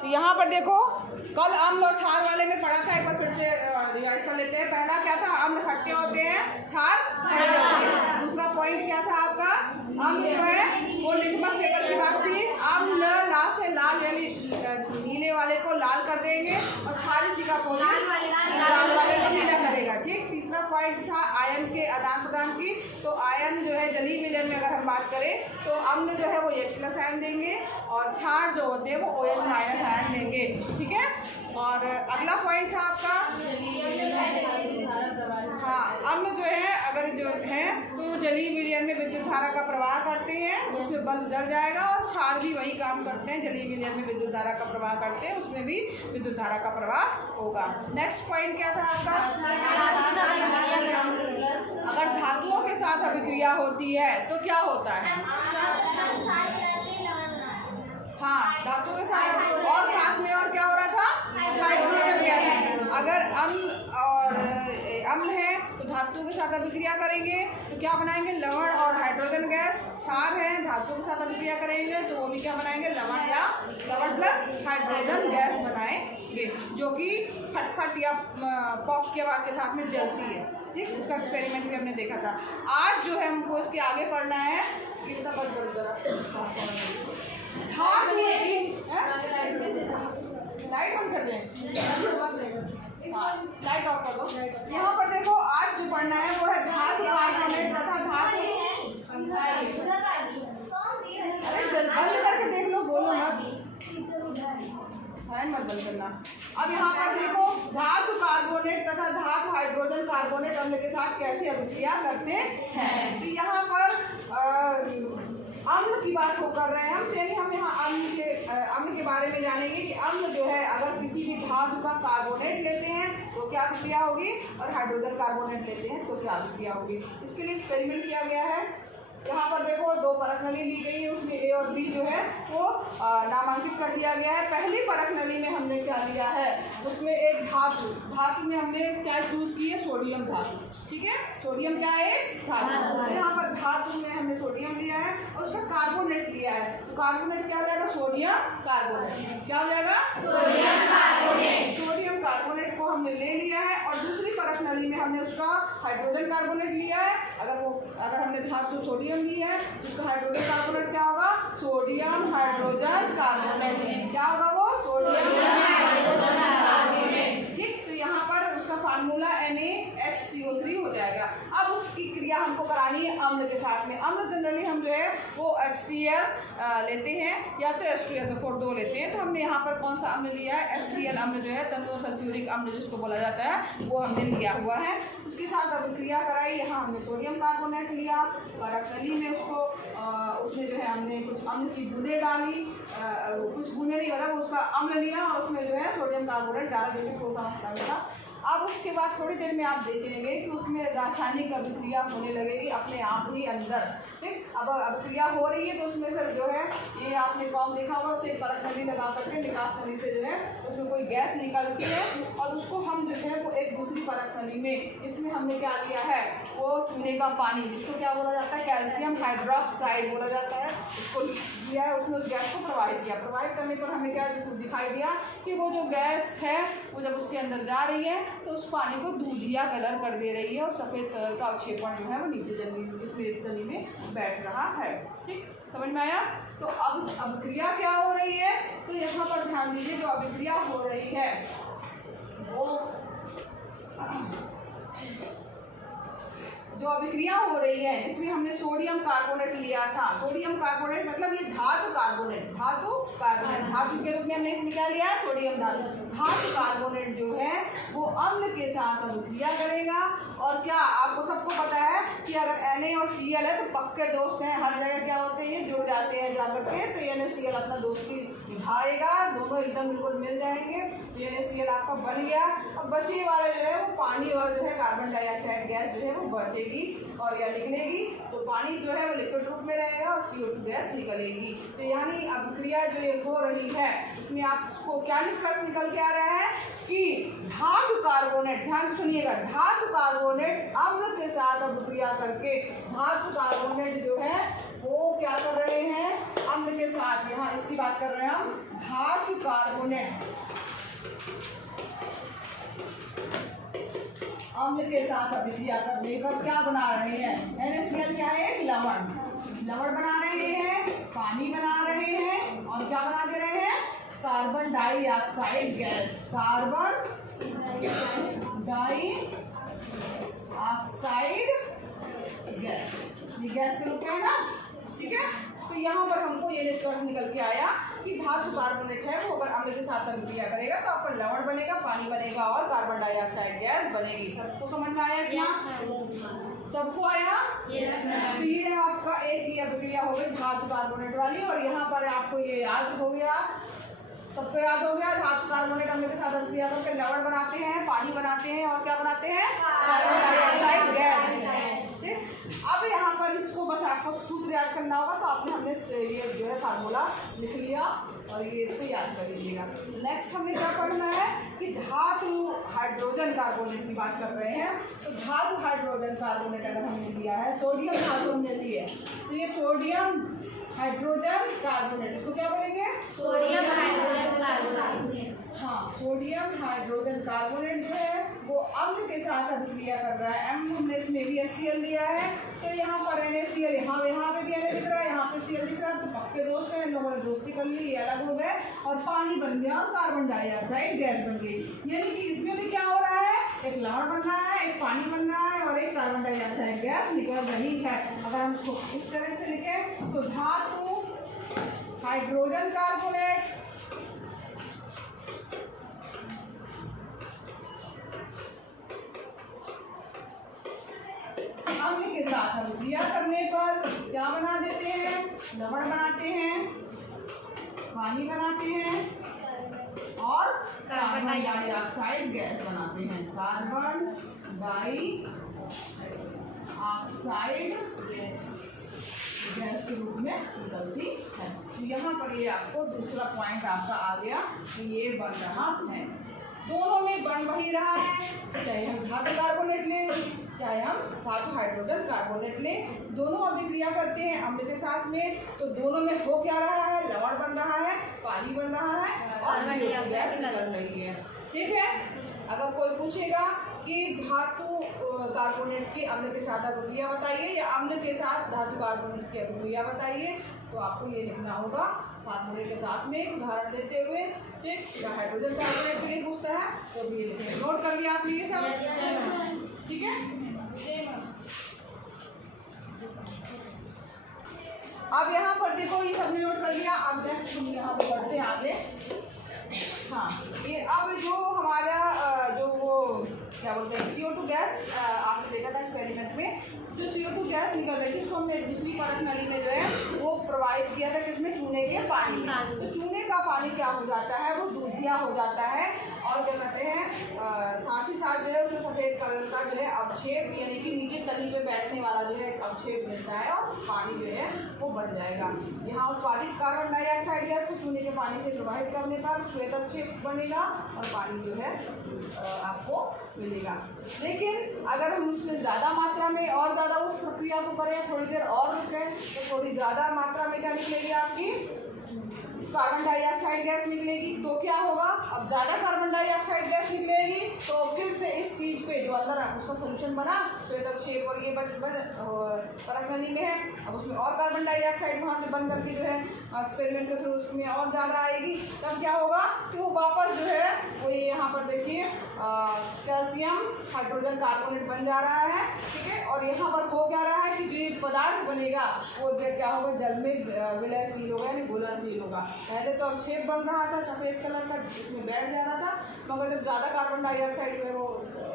तो यहाँ पर देखो, कल अम्ल और क्षार वाले में पढ़ा था, एक बार फिर से रिवाइज कर लेते हैं। पहला क्या था, अम्ल खट्टे होते हैं, क्षार खट्टे होते हैं। दूसरा पॉइंट क्या था आपका, अम्ल जो है वो लिटमस पेपर की बात थी, अम्ल ला से लाल यानी नीले वाले को लाल कर देंगे और क्षार इसी का लाल वाले को नीला करेगा। ठीक। तीसरा पॉइंट था आयन के आदान प्रदान की। तो आयन जो है जलीय विलयन में अगर हम बात करें तो अम्ल जो है वो H+ आयन देंगे और क्षार जो होते हैं वो OH- आयन देंगे। ठीक है। और अगला पॉइंट था आपका, हाँ, अम्ल जो है अगर जो है तो जलीय विलयन में विद्युत धारा का प्रवाह करते हैं, उसमें बल्ब जल जाएगा। और क्षार भी वही काम करते हैं, जलीय विलयन में विद्युत धारा का प्रवाह करते हैं, उसमें भी विद्युत धारा का प्रवाह होगा। नेक्स्ट पॉइंट क्या था आपका, अगर धातुओं के साथ अभिक्रिया होती है तो क्या होता है, हाँ, धातुओं के साथ और साथ में और क्या हो रहा था, हाइड्रोजन गैस। अगर अम्ल है तो धातु के साथ अभिक्रिया करेंगे तो क्या बनाएंगे, लवण और हाइड्रोजन गैस। क्षार है, धातु के साथ अभिक्रिया करेंगे तो वो भी क्या बनाएंगे, लवण या लवण प्लस हाइड्रोजन गैस बनाएंगे, जो कि खटखट या पॉक के बाद के साथ में जलती है। ठीक। उसका एक्सपेरिमेंट भी हमने देखा था। आज जो है हमको इसके आगे पढ़ना है, कितना बंद करो जरा, लाइट बंद कर दें, लाइट ऑफ कर दो। यहाँ पर देखो, आज जो पढ़ना है वो है धातु कार्बोनेट तथा धातु, अरे बंद करके देख लो, बोलो मत, फैन मत बंद करना। अब यहाँ पर देखो, धातु कार्बोनेट तथा धातु हाइड्रोजन कार्बोनेट अम्ल के साथ कैसे अभिक्रिया करते हैं। तो यहाँ पर अम्ल की बात हो कर रहे हैं हम, यानी हम यहाँ अम्ल के बारे में जानेंगे कि अम्ल जो है अगर किसी भी धातु का कार्बोनेट लेते हैं तो क्या अभिक्रिया होगी, और हाइड्रोजन कार्बोनेट लेते हैं तो क्या अभिक्रिया होगी। इसके लिए एक्सपेरिमेंट किया गया है। यहाँ पर देखो, दो परख नली ली गई है, उसमें A और B जो है वो नामांकित कर दिया गया है। पहली परख नली में हमने क्या लिया है, उसमें एक धातु में हमने क्या चूज की है, सोडियम धातु। ठीक है, सोडियम क्या है, धातु। यहाँ पर धातु में हमने सोडियम लिया है और उसका कार्बोनेट लिया है, तो कार्बोनेट क्या हो जाएगा, सोडियम कार्बोनेट। क्या हो जाएगा, सोडियम कार्बोनेट। सोडियम कार्बोनेट को हमने ले लिया है और दूसरी परख नली में हमने उसका हाइड्रोजन कार्बोनेट लिया है। अगर हमने धातु सोडियम ली है तो उसका हाइड्रोजन कार्बोनेट क्या होगा, सोडियम हाइड्रोजन कार्बोनेट। क्या होगा वो, सोडियम हाइड्रोजन कार्बोनेट। ठीक। तो यहाँ पर उसका फार्मूला NaHCO3 हो जाएगा। अब उसकी क्रिया हमको करानी है अम्ल के साथ में। अम्ल जनरली हम जो है वो HCl लेते हैं या तो H2SO4 2 लेते हैं। तो हमने यहाँ पर कौन सा अम्ल लिया है, HCl अम्ल जो है, तनु सल्फ्यूरिक अम्ल जिसको बोला जाता है, वो हमने लिया हुआ है। उसके साथ अभिक्रिया कराई, यहाँ हमने सोडियम कार्बोनेट लिया, परख नली में उसमें जो है हमने कुछ अम्ल की बूंदें डाली, कुछ बूंदें नहीं मतलब उसका अम्ल लिया और उसमें जो है सोडियम कार्बोनेट डाला, जो कि ठोसा मसला में था। अब उसके बाद थोड़ी देर में आप देखेंगे कि उसमें रासायनिक अभिक्रिया होने लगेगी अपने आप ही अंदर। ठीक। अब अभिक्रिया हो रही है तो उसमें फिर जो है ये आपने कॉम देखा होगा, उससे परख नली लगा करके निकास नली से जो है उसमें कोई गैस निकलती है और उसको हम जो है वो एक दूसरी परख नली में, इसमें हमने क्या लिया है, वो चूने का पानी, जिसको क्या बोला जाता है, कैल्शियम हाइड्रोक्साइड बोला जाता है, उसको दिया है। उसमें उस गैस को प्रवाहित किया। प्रवाहित करने पर हमें क्या दिखाई दिया कि वो जो गैस है वो जब उसके अंदर जा रही है तो उस पानी को दूधिया कलर कर दे रही है और सफ़ेद कलर का अवक्षेपण जो है वो नीचे जमीन तली में बैठ रहा है। ठीक, समझ में आया। तो अब अभिक्रिया क्या हो रही है, तो यहाँ पर ध्यान दीजिए, जो अभिक्रिया हो रही है वो जो अभिक्रिया हो रही है इसमें हमने सोडियम कार्बोनेट लिया था। सोडियम कार्बोनेट मतलब ये धातु कार्बोनेट, धातु के रूप में हमने इसमें क्या लिया है, सोडियम धातु कार्बोनेट जो है वो अम्ल के साथ अभिक्रिया करेगा। और क्या आपको सबको पता है कि अगर Na और Cl है तो पक्के दोस्त हैं, हर जगह क्या होते हैं, ये जुड़ जाते हैं जाकर के, तो NaCl अपना दोस्ती निभाएगा, दोनों एकदम बिल्कुल मिल जाएंगे। तो NaCl आपका बन गया। अब बचे वाले जो है वो पानी और जो है कार्बन डाइऑक्साइड गैस जो है वो बचेगी और या निकलेगी, तो पानी जो है वो लिक्विड रूप में रहेगा और CO2 गैस निकलेगी। तो यानी अभिक्रिया जो ये हो रही है इसमें आपको क्या निष्कर्ष निकल के आ रहा है कि धातु कार्बोनेट, ध्यान से सुनिएगा, धातु कार्बोनेट अम्ल के साथ अभिक्रिया करके धातु कार्बोनेट जो है वो क्या कर रहे हैं, अम्ल के साथ, यहाँ इसकी बात बात कर रहे हैं हम धातु कार्बोनेट अम्ल के साथ अभिक्रिया करने पर क्या बना रहे हैं? NaCl क्या है? लवण बना रहे हैं, पानी बना रहे हैं और क्या बना दे रहे हैं? Carbon dioxide gas. Carbon dioxide gas, ये गैस के रूप में है ना, ठीक है। तो यहाँ पर हमको ये निष्कर्ष निकल के आया कि धातु कार्बोनेट है वो अगर अम्ल के साथ अभिक्रिया करेगा तो आपका लवण बनेगा, पानी बनेगा और कार्बन डाइऑक्साइड गैस बनेगी। सबको समझ में आया क्या? सबको आया? तो ये आपका एक ही अभिक्रिया हो गई धातु कार्बोनेट वाली, और यहाँ पर आपको ये याद हो गया, सबको याद हो गया धातु कार्बोनेट अम्ल के साथ अभिक्रिया करके लवण बनाते हैं, पानी बनाते हैं और क्या बनाते हैं? Carbon dioxide gas. अब यहाँ पर इसको बस आपको सूत्र याद करना होगा, तो हमने ये जो है फार्मूला लिख लिया और ये इसको याद कर लीजिएगा। नेक्स्ट हमें क्या पढ़ना है कि धातु हाइड्रोजन कार्बोनेट की बात कर रहे हैं। तो धातु हाइड्रोजन कार्बोनेट अगर हमने लिया है, सोडियम धातु हमने ली है, तो ये सोडियम हाइड्रोजन कार्बोनेट, इसको क्या बोलेंगे? Sodium hydrogen carbonate. हाँ, सोडियम हाइड्रोजन कार्बोनेट जो है वो अम्ल के साथ अभिक्रिया कर रहा है। हमने इसमें भी HCl लिया है, तो यहाँ पर NaCl, यहाँ पे भी Na दिख रहा है, यहाँ पे Cl दिख रहा है, तो पक्के दोस्त हैं, इन लोगों ने दोस्ती कर ली, ये अलग हो गए और पानी बन गया और कार्बन डाइऑक्साइड गैस बन गई। यानी कि इसमें भी क्या हो रहा है? एक लवण बन रहा है, एक पानी बन रहा है और एक कार्बन डाइऑक्साइड गैस निकल रही है। अगर हम इसको इस तरह से लिखें तो धातु हाइड्रोजन कार्बोनेट अम्ल के साथ अभिक्रिया करने पर क्या बना देते हैं? लवण बनाते हैं, पानी बनाते हैं और कार्बन डाइऑक्साइड गैस बनाते हैं। कार्बन डाइऑक्साइड गैस के रूप में निकलती है। तो यहाँ पर ये आपको दूसरा पॉइंट आपका आ गया कि ये बन रहा है, दोनों में बन वही रहा है, चाहे हम धातु कार्बोनेट लें चाहे हम धातु हाइड्रोजन कार्बोनेट लें, दोनों अभिक्रिया करते हैं अम्ल के साथ में, तो दोनों में हो क्या रहा है? लवण बन रहा है, पानी बन रहा है और गैस निकल रही है, ठीक है। अगर कोई पूछेगा कि धातु कार्बोनेट की अम्ल के साथ अभिक्रिया बताइए या अम्ल के साथ धातु कार्बोनेट की अभिक्रिया बताइए, तो आपको ये लिखना होगा फार्मूले के साथ में उदाहरण देते हुए, ठीक। या हाइड्रोजन कार्बोनेट के लिए पूछता है तो भी ये लिखना, नोट कर लिया आपने ये सब, ठीक है। अब यहाँ पर देखो ये सबने नोट कर लिया। अब नेक्स्ट हम यहाँ पर बढ़ते हैं आगे। हाँ, ये अब जो हमारा जो वो क्या बोलते हैं CO2 गैस आपने देखा था एक्सपेरिमेंट में, जो CO2 गैस निकल रही थी उसको हमने दूसरी परत नली में जो है वो प्रोवाइड किया था किसमें? चूने के पानी में। तो चूने का पानी क्या हो जाता है? वो दूधिया हो जाता है और क्या कहते हैं साथ ही साथ जो है उसमें सफ़ेद कलर का जो है अवक्षेप, यानी कि नीचे तली पे बैठने वाला जो है अवक्षेप मिलता है और पानी जो है वो बन जाएगा। यहाँ उत्पादित कार्बन डाइऑक्साइड गैस को चूने के पानी से प्रवाहित करने पर श्वेत अवक्षेप बनेगा और पानी जो है आपको मिलेगा। लेकिन अगर हम उसमें ज़्यादा मात्रा में और ज़्यादा उस प्रक्रिया को करें, थोड़ी देर और रुकें, तो थोड़ी ज़्यादा मात्रा में क्या निकलेगी? आपकी कार्बन डाइऑक्साइड गैस निकलेगी। तो क्या होगा? अब ज़्यादा कार्बन डाइऑक्साइड गैस निकलेगी तो फिर से इस चीज़ पे जो अंदर उसका सोल्यूशन बना श्वेत अवक्षेप और ये परत नली में है, अब उसमें और कार्बन डाइऑक्साइड वहाँ से बन करके जो है एक्सपेरिमेंट के थ्रू उसमें और ज़्यादा आएगी। तब क्या होगा कि वो वापस जो है वो ये यहाँ पर देखिए कैल्शियम हाइड्रोजन कार्बोनेट बन जा रहा है, ठीक है। और यहाँ पर हो क्या रहा है कि जो पदार्थ बनेगा वो क्या होगा? जल में विलयशील होगा, यानी घुलनशील होगा। पहले तो अवक्षेप बन रहा था सफ़ेद कलर का जिसमें बैठ जा रहा था, मगर जब ज़्यादा कार्बन डाइऑक्साइड जो है वो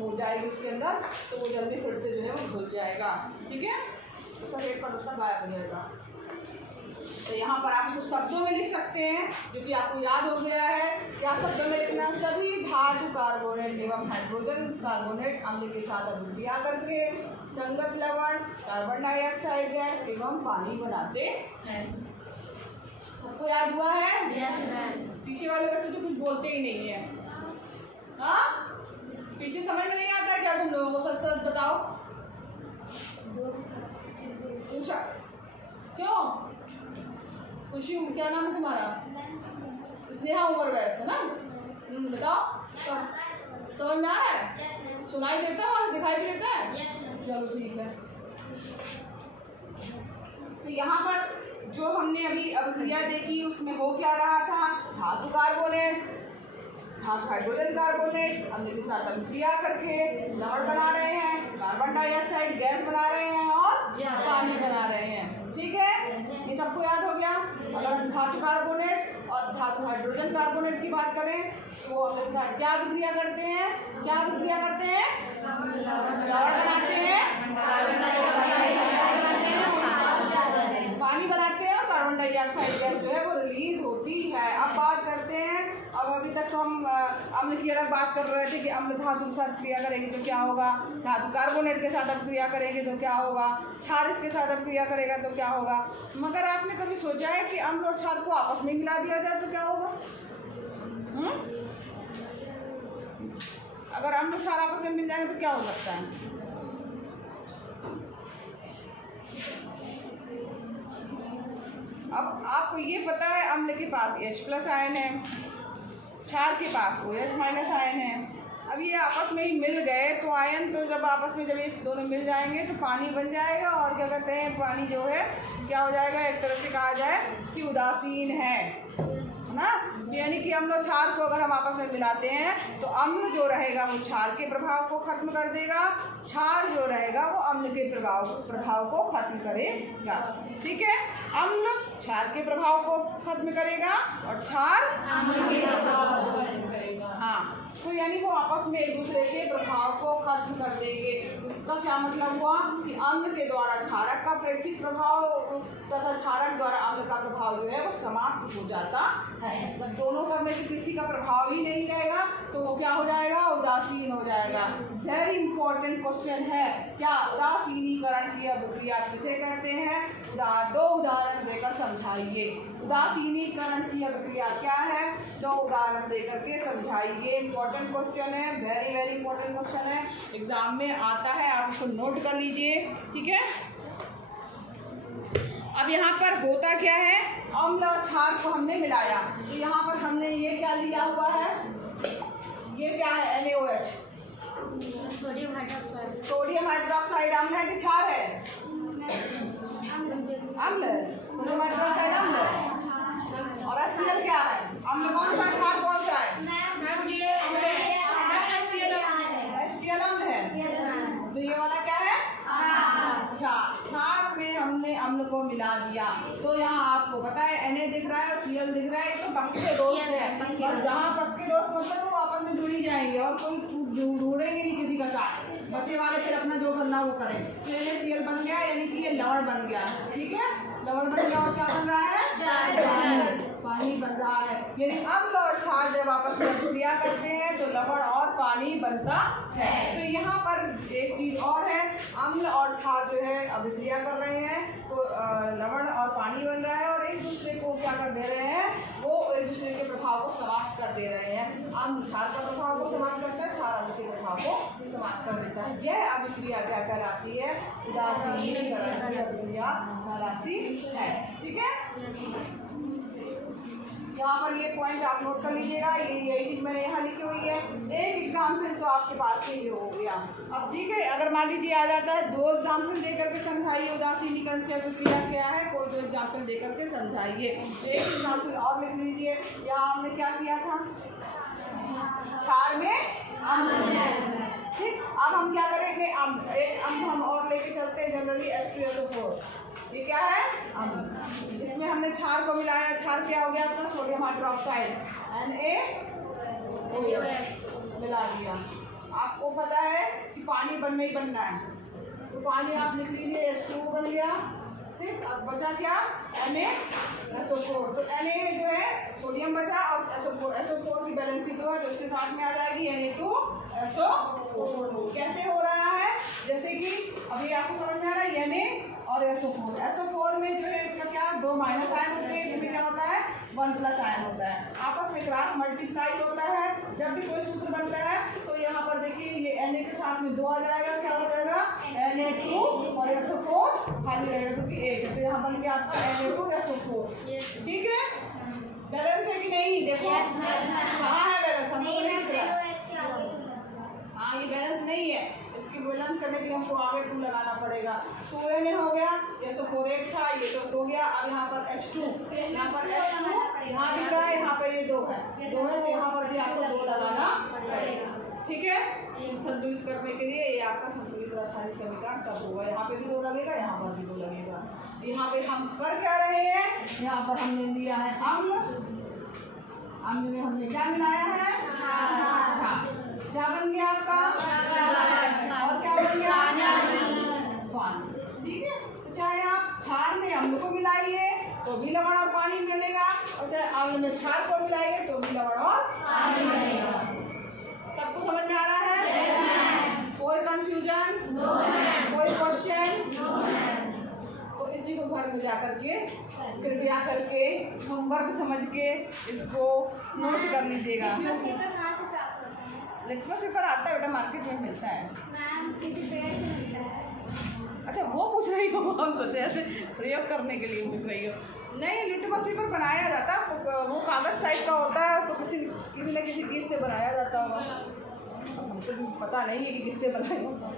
हो जाएगी उसके अंदर तो वो जल्दी फिर से जो है वो घुल जाएगा, ठीक है। तो सफ़ेद पर उसका गायब हो जाएगा। तो यहाँ पर आप उसको शब्दों में लिख सकते हैं जो कि आपको याद हो गया है। क्या शब्दों में लिखना? सभी धातु कार्बोनेट एवं हाइड्रोजन कार्बोनेट अम्ल के साथ अभिक्रिया करके संगत लवण कार्बन डाइऑक्साइड गैस एवं पानी बनाते हैं। सबको याद हुआ है? पीछे वाले बच्चे तो कुछ बोलते ही नहीं है। हाँ, पीछे समझ में नहीं आता क्या तुम लोगों को? सच सच बताओ। पूछा क्यों? खुशी, क्या नाम है तुम्हारा? स्नेहा उमर वैस है ना? बताओ समझ में आ रहा है? सुनाई देता है और दिखाई भी देता है? चलो ठीक है। तो यहाँ पर जो हमने अभी अभिक्रिया देखी उसमें हो क्या रहा था? धातु कार्बोनेट, धातु हाइड्रोजन कार्बोनेट अम्ल के साथ अभिक्रिया करके लवण बना रहे हैं, कार्बन डाइऑक्साइड गैस बना रहे हैं और पानी बना रहे हैं। ठीक है, ये सबको याद हो गया। अगर हम धातु कार्बोनेट और धातु हाइड्रोजन कार्बोनेट की बात करें तो वो अम्ल के साथ क्या अभिक्रिया करते हैं? क्या अभिक्रिया करते हैं? लवण बनाते हैं, पानी बनाते हैं और कार्बन डाइऑक्साइड गैस जो है वो रिलीज होती है। अब बात करते हैं, अब अभी तक हम अम्ल की अलग बात कर रहे थे कि अम्ल धातु के साथ क्रिया करेंगे तो क्या होगा, धातु कार्बोनेट के साथ अब क्रिया करेंगे तो क्या होगा, क्षार इसके साथ अब क्रिया करेगा तो क्या होगा। मगर आपने कभी सोचा है कि अम्ल और क्षार को आपस में मिला दिया जाए तो क्या होगा? अगर अम्ल क्षार आपस में मिल जाएंगे तो क्या हो सकता है? अब आपको ये पता है अम्ल के पास H+ आयन है, क्षार के पास OH- आयन है। अब ये आपस में ही मिल गए तो आयन, तो जब आपस में जब ये दोनों मिल जाएंगे तो पानी बन जाएगा और क्या कहते हैं, पानी जो है क्या हो जाएगा, एक तरह से कहा जाए कि उदासीन है ना। यानी कि अम्ल और क्षार को अगर हम आपस में मिलाते हैं तो अम्ल जो रहेगा वो क्षार के प्रभाव को खत्म कर देगा, क्षार जो रहेगा वो अम्ल के प्रभाव को खत्म करेगा। ठीक है, अम्ल क्षार के प्रभाव को खत्म करेगा और क्षार अम्ल के प्रभाव को खत्म करेगा। हाँ, तो यानी वो आपस में एक दूसरे के प्रभाव को खत्म कर देंगे। इसका क्या मतलब हुआ कि अम्ल के द्वारा क्षारक का प्रेक्षित प्रभाव तथा क्षारक द्वारा अम्ल का प्रभाव जो है वो समाप्त हो जाता है। जब दोनों का में किसी का प्रभाव ही नहीं रहेगा तो वो क्या हो जाएगा, उदासीन हो जाएगा। वेरी इंपॉर्टेंट क्वेश्चन है, क्या उदासीनीकरण की अभिक्रिया किसे कहते हैं? दो उदाहरण देकर समझाइए। उदासीनीकरण की अभिक्रिया क्या है, दो उदाहरण देकर के समझाइए। इंपॉर्टेंट क्वेश्चन है, वेरी वेरी इंपॉर्टेंट क्वेश्चन है, एग्जाम में आता है, आप इसको नोट कर लीजिए। ठीक है, अब यहाँ पर होता क्या है, अम्ल और क्षार को हमने मिलाया तो यहाँ पर हमने ये क्या लिया हुआ है, ये क्या है, NaOH, सोडियम हाइड्रोक्साइड अम्ल है कि क्षार है? अम्ल, सोडियम हाइड्रोक्साइड अम्ल। और HCl क्या है? अम्ल कौन सा, क्षार कौन सा है? HCl अम्ल है। तो ये वाला क्या है? क्षार में हमने अम्ल को मिला दिया। तो यहाँ आपको पता है Na दिख रहा है और Cl दिख रहा है, ये तो पक्के दोस्त है। और जहाँ पक्के दोस्त मतलब वो आपस में जुड़ी जाएंगे और कोई ढूंढेंगे नहीं किसी का साथ, बच्चे वाले फिर अपना जो करना वो करें। तो NaCl बन गया, यानी कि ये लवण बन गया। ठीक है, लवण बन गया और क्या बन रहा है, पानी बन रहा है। यानी अम्ल और क्षार जब आपस में क्रिया करते हैं तो लवण और पानी बनता है। तो यहाँ पर एक चीज और है, अम्ल और क्षार जो है अभिक्रिया कर रहे हैं तो लवण और पानी बन रहा है और एक दूसरे को क्या कर दे रहे हैं, वो एक दूसरे के प्रभाव को समाप्त कर दे रहे हैं। अम्ल क्षार का प्रभाव को समाप्त करता है, क्षार अम्ल के प्रभाव को समाप्त कर देता है। यह अभिक्रिया क्या कहलाती है, उदासीनीकरण की अभिक्रिया कहलाती है। ठीक है, यहाँ पर ये पॉइंट आप नोट कर लीजिएगा, यही चीज मैंने यहाँ लिखी हुई है। एक एग्जाम्पल तो आपके पास ही हो गया। अब ठीक है, अगर मान लीजिए आ जाता है, दो एग्जाम्पल देकर के समझाइए उदासीनीकरण की अभिक्रिया क्या है, कोई दो एग्जाम्पल देकर के समझाइए। एक एग्जाम्पल और लिख लीजिए, यहाँ हमने क्या किया था, क्षार में अम्ल। ठीक, अब हम क्या करेंगे, एक अम्ल हम और लेके चलते हैं, जनरली H2SO4। ये क्या है, अम्ल। इसमें हमने क्षार को मिलाया, क्षार क्या हो गया अपना, सोडियम हाइड्रोक्साइड NaOH मिला दिया। आपको पता है कि पानी बनना ही बनना है, तो पानी आप लिख लीजिए H2O बन गया। ठीक, अब बचा क्या, NaSO4। तो Na जो है सोडियम बचा और SO4 की बैलेंसी दो है तो उसके साथ में आ जाएगी Na2SO4। कैसे हो रहा है, जैसे कि अभी आपको समझ में आ रहा है, Na और SO4 में जो है इसका क्या, दो माइनस आयन होते हैं, इसमें क्या होता है, 1+ आयन होता है, आपस में क्रॉस मल्टीप्लाई होता है। जब भी कोई सूत्र बनता है तो यहाँ पर देखिए ये Na के साथ में 2 आ जाएगा, क्या हो जाएगा, Na2 और SO4 खाली रहेगा क्योंकि 1 है, तो यहाँ बन गया आपका Na2SO4। ठीक है, बैलेंस है कि नहीं? देखो कहाँ है बैलेंस, हमको नहीं दिख रहा है। हाँ ये बैलेंस नहीं है, इसकी बैलेंस करने के लिए हमको आगे 2 लगाना पड़ेगा। 2n हो गया, ये सो 4x था, ये तो हो गया। अब यहाँ पर x2, यहाँ पर x2 यहाँ दिख रहा है, यहाँ पर ये 2 है, 2 है तो यहाँ पर भी आपको 2 लगाना पड़ेगा। ठीक है, संतुलित करने के लिए ये आपका संतुलित रासायनिक समीकरण तब होगा। यहाँ पे भी 2 लगेगा, यहाँ पर भी 2 लगेगा। यहाँ पे हम कर क्या रहे हैं, यहाँ पर हमने लिया है अम्ल, अम्ल में हमने क्या मिलाया है? क्षार। क्या बन गया आपका? और क्या बन गया? पानी। ठीक है, तो चाहे आप क्षार में अम्ल को मिलाइए तो भी लवण और पानी मिलेगा, और चाहे अम्ल में क्षार को मिलाइए तो भी लवण और पानी मिलेगा। सबको समझ में आ रहा है? कोई कंफ्यूजन? कोई क्वेश्चन? तो इसी को घर में जा करके कृपया करके होमवर्क समझ के इसको नोट कर लीजिएगा। लिटमस पेपर आता है बेटा, मार्केट में मिलता है। अच्छा वो पूछ रही हो, हम सोचे ऐसे प्रयोग करने के लिए पूछ रही हो। नहीं, लिटमस पेपर बनाया जाता है, वो कागज़ टाइप का होता है, तो किसी न किसी चीज़ से बनाया जाता होगा। हमको पता नहीं है कि किससे बनाया होगा।